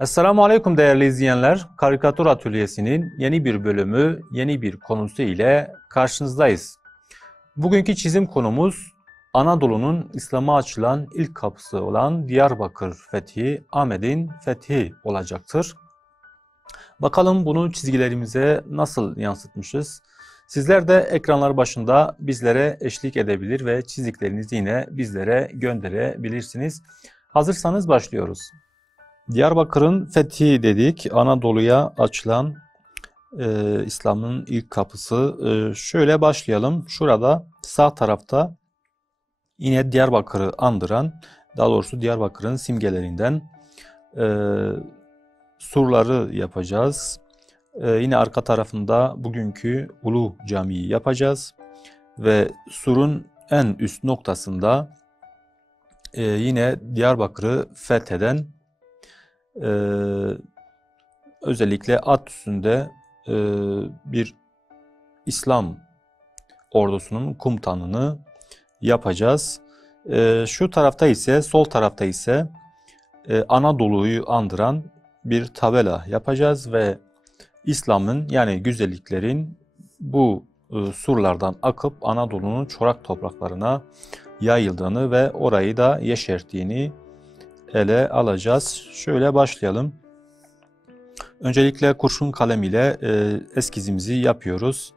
Esselamu Aleyküm değerli izleyenler. Karikatür Atölyesi'nin yeni bir bölümü, yeni bir konusu ile karşınızdayız. Bugünkü çizim konumuz Anadolu'nun İslam'a açılan ilk kapısı olan Diyarbakır fethi, Ahmet'in fethi olacaktır. Bakalım bunu çizgilerimize nasıl yansıtmışız? Sizler de ekranlar başında bizlere eşlik edebilir ve çizdiklerinizi yine bizlere gönderebilirsiniz. Hazırsanız başlıyoruz. Diyarbakır'ın fethi dedik. Anadolu'ya açılan İslam'ın ilk kapısı. Şöyle başlayalım. Şurada sağ tarafta yine Diyarbakır'ı andıran, daha doğrusu Diyarbakır'ın simgelerinden e, surları yapacağız. Yine arka tarafında bugünkü Ulu Camii'yi yapacağız. Ve surun en üst noktasında yine Diyarbakır'ı fetheden özellikle at üstünde bir İslam ordusunun komutanını yapacağız. Şu tarafta ise, sol tarafta ise Anadolu'yu andıran bir tabela yapacağız ve İslam'ın yani güzelliklerin bu surlardan akıp Anadolu'nun çorak topraklarına yayıldığını ve orayı da yeşerttiğini ele alacağız. Şöyle başlayalım. Öncelikle kurşun kalem ile eskizimizi yapıyoruz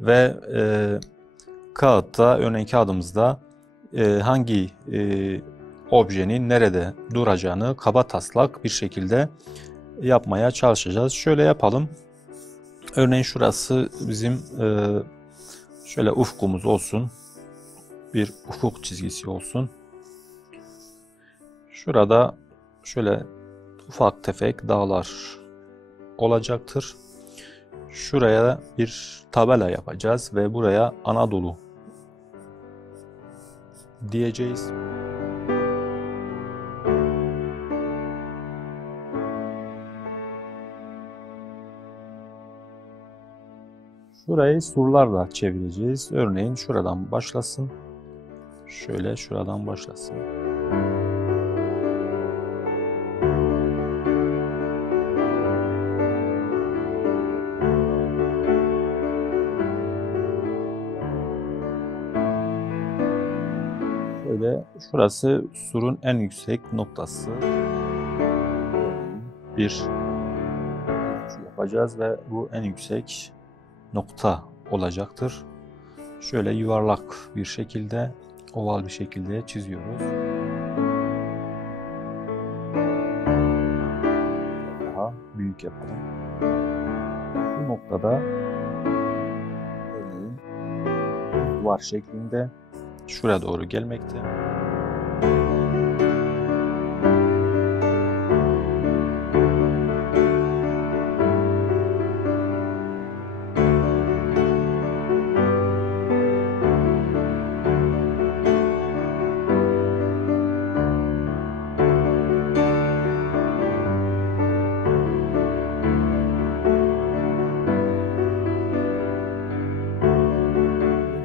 ve kağıtta, örneğin kağıdımızda hangi objenin nerede duracağını kaba taslak bir şekilde yapmaya çalışacağız. Şöyle yapalım. Örneğin şurası bizim şöyle ufkumuz olsun. Bir ufuk çizgisi olsun. Şurada şöyle ufak tefek dağlar olacaktır. Şuraya bir tabela yapacağız ve buraya Anadolu diyeceğiz. Şurayı surlarla çevireceğiz. Örneğin şuradan başlasın. Şöyle şuradan başlasın. Şöyle şurası surun en yüksek noktası. Bir yapacağız ve bu en yüksek nokta olacaktır. Şöyle yuvarlak bir şekilde, oval bir şekilde çiziyoruz. Daha büyük yapalım. Bu noktada örneğin duvar şeklinde şuraya doğru gelmekte.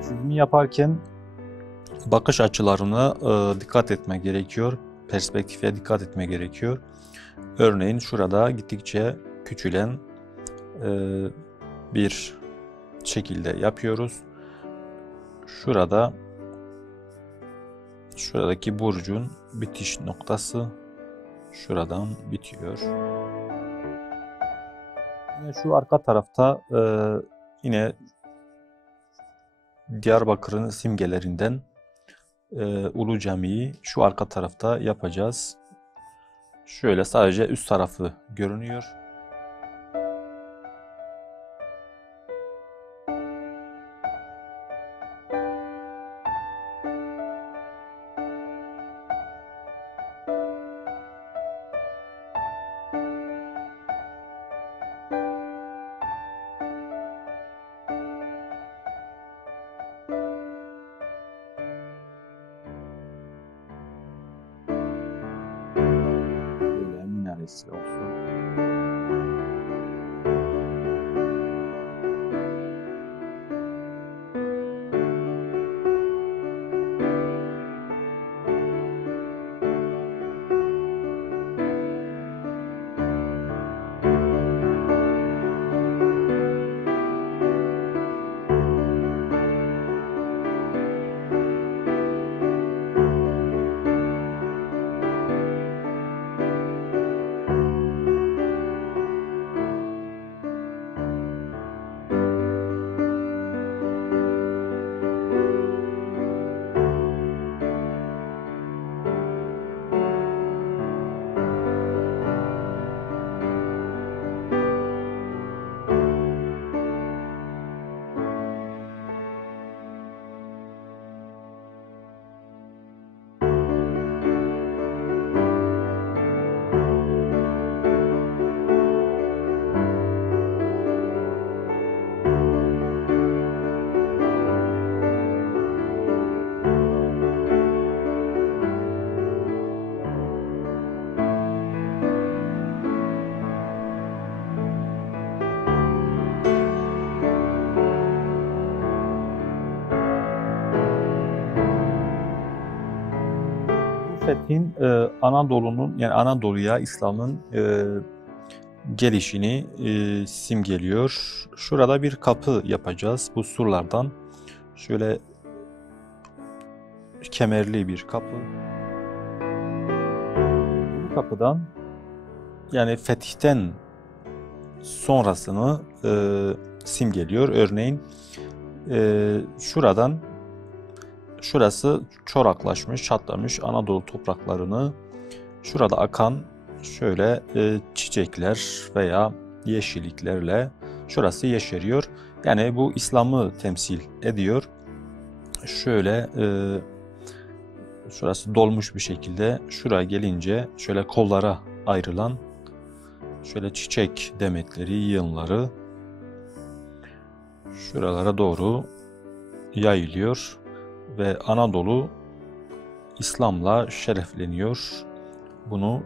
Çizimi yaparken bakış açılarına dikkat etme gerekiyor. Perspektife dikkat etme gerekiyor. Örneğin şurada gittikçe küçülen bir şekilde yapıyoruz. Şuradaki burcun bitiş noktası şuradan bitiyor. Yine şu arka tarafta yine Diyarbakır'ın simgelerinden Ulu Camii'yi şu arka tarafta yapacağız. Şöyle sadece üst tarafı görünüyor. Böyle minaresi olsun. fethin Anadolu'nun yani Anadolu'ya İslam'ın gelişini simgeliyor. Şurada bir kapı yapacağız bu surlardan. Şöyle kemerli bir kapı. Bu kapıdan yani fetihten sonrasını simgeliyor. Örneğin şurası çoraklaşmış, çatlamış Anadolu topraklarını şurada akan şöyle çiçekler veya yeşilliklerle şurası yeşeriyor. Yani bu İslam'ı temsil ediyor. Şöyle şurası dolmuş bir şekilde şuraya gelince şöyle kollara ayrılan şöyle çiçek demetleri, yığınları şuralara doğru yayılıyor ve Anadolu İslam'la şerefleniyor. Bunu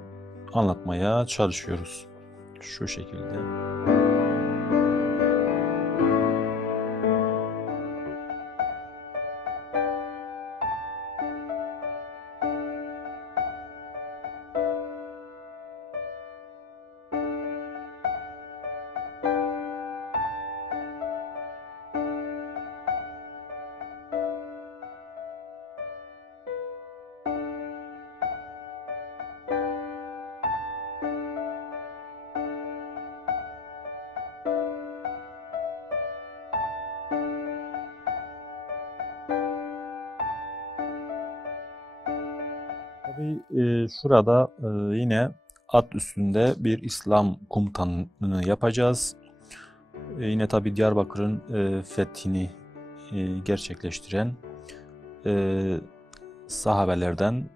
anlatmaya çalışıyoruz. Şu şekilde. Tabii şurada yine at üstünde bir İslam komutanını yapacağız. Yine tabii Diyarbakır'ın fethini gerçekleştiren sahabelerden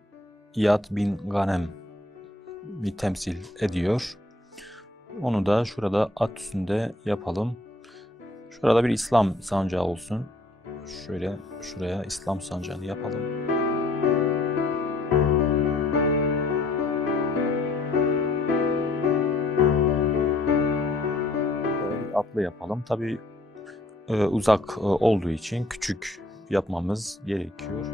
İyad bin Ghanem'i temsil ediyor. Onu da şurada at üstünde yapalım. Şurada bir İslam sancağı olsun. Şöyle şuraya İslam sancağını yapalım. Atlı yapalım. Tabii uzak olduğu için küçük yapmamız gerekiyor.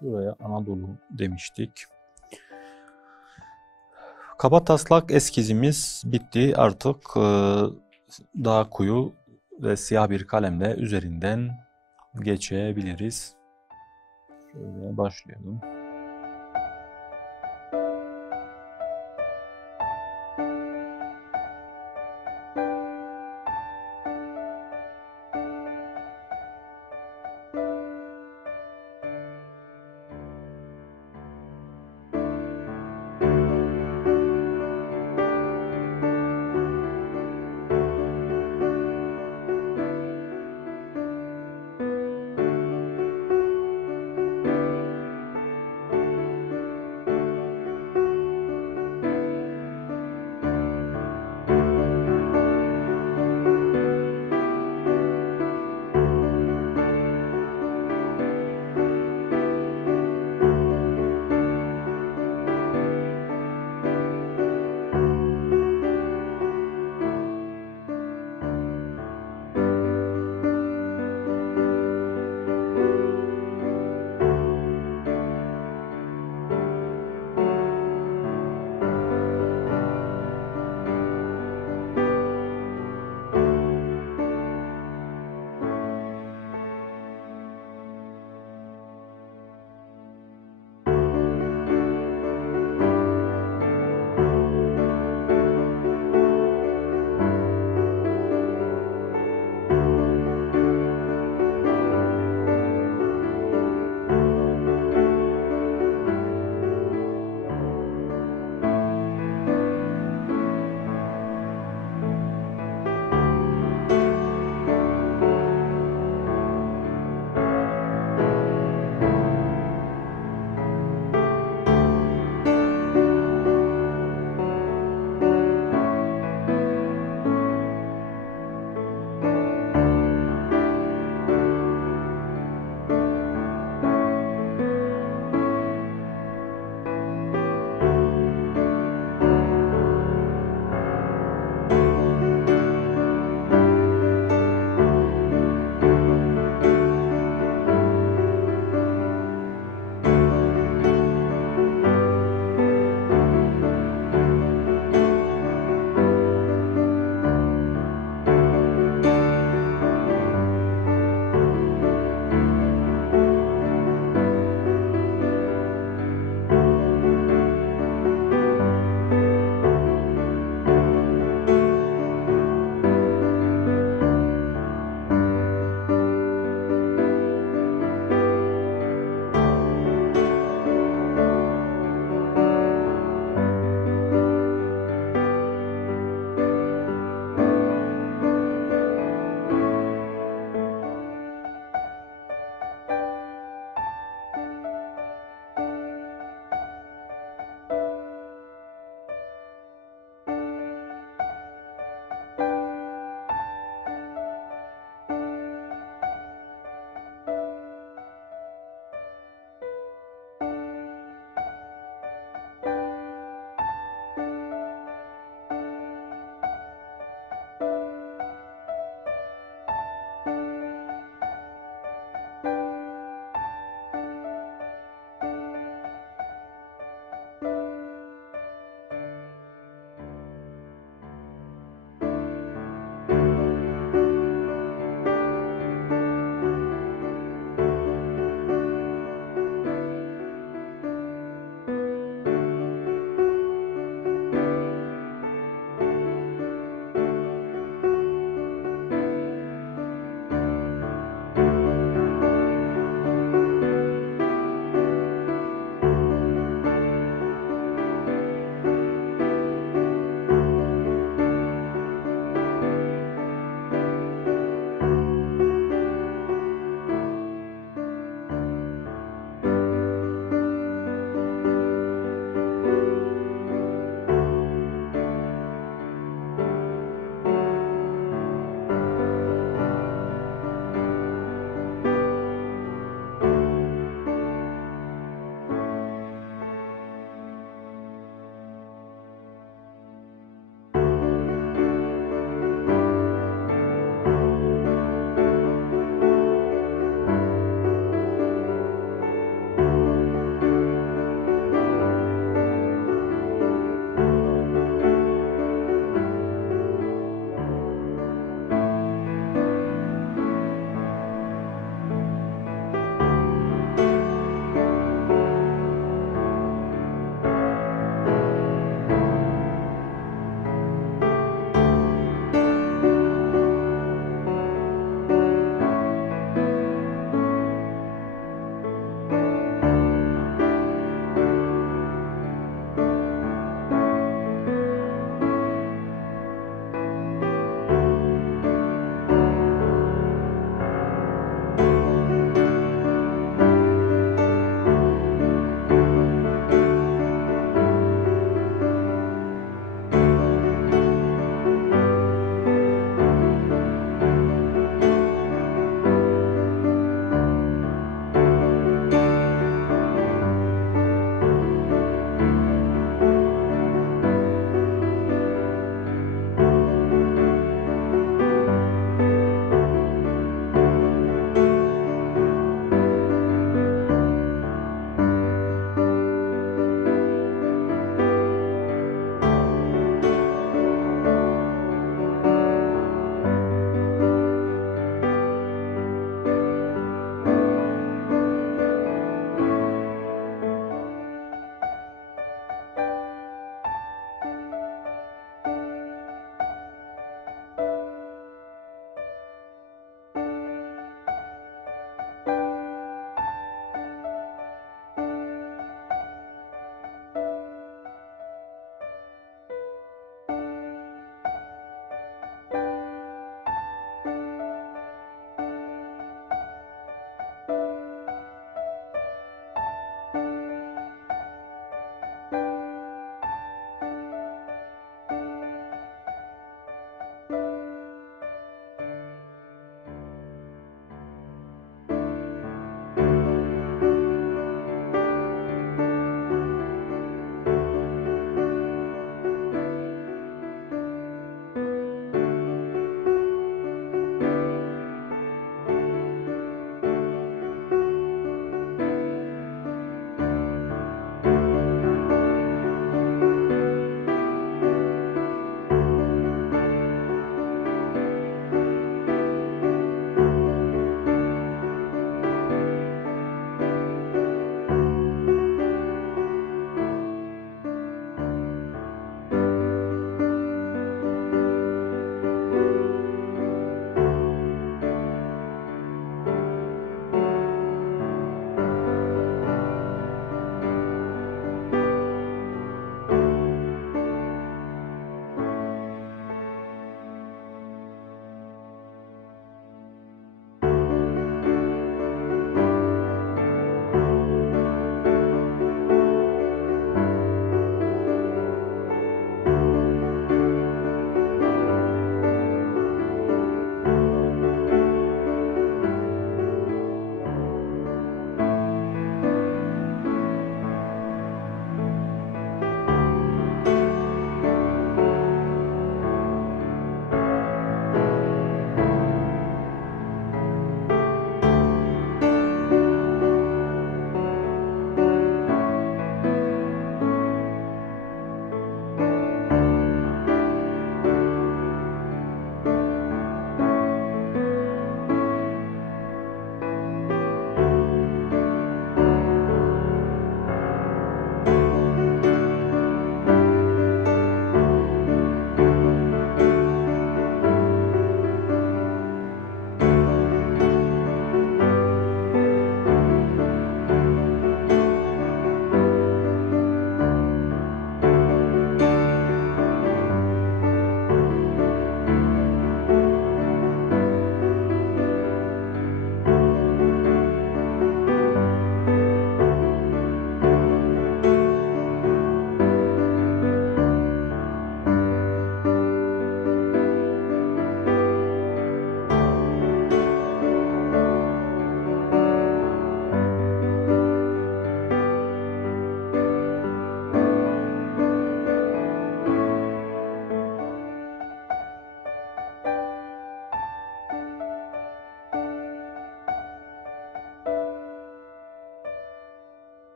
Buraya Anadolu demiştik. Kabataslak eskizimiz bitti. Artık daha koyu ve siyah bir kalemle üzerinden geçebiliriz. Şöyle başlayalım.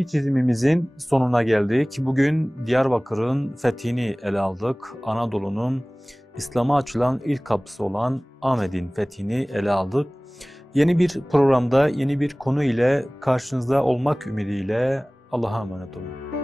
bugünkü çizimimizin sonuna geldik. Bugün Diyarbakır'ın fethini ele aldık. Anadolu'nun İslam'a açılan ilk kapısı olan Ahmet'in fethini ele aldık. Yeni bir programda yeni bir konu ile karşınızda olmak ümidiyle Allah'a emanet olun.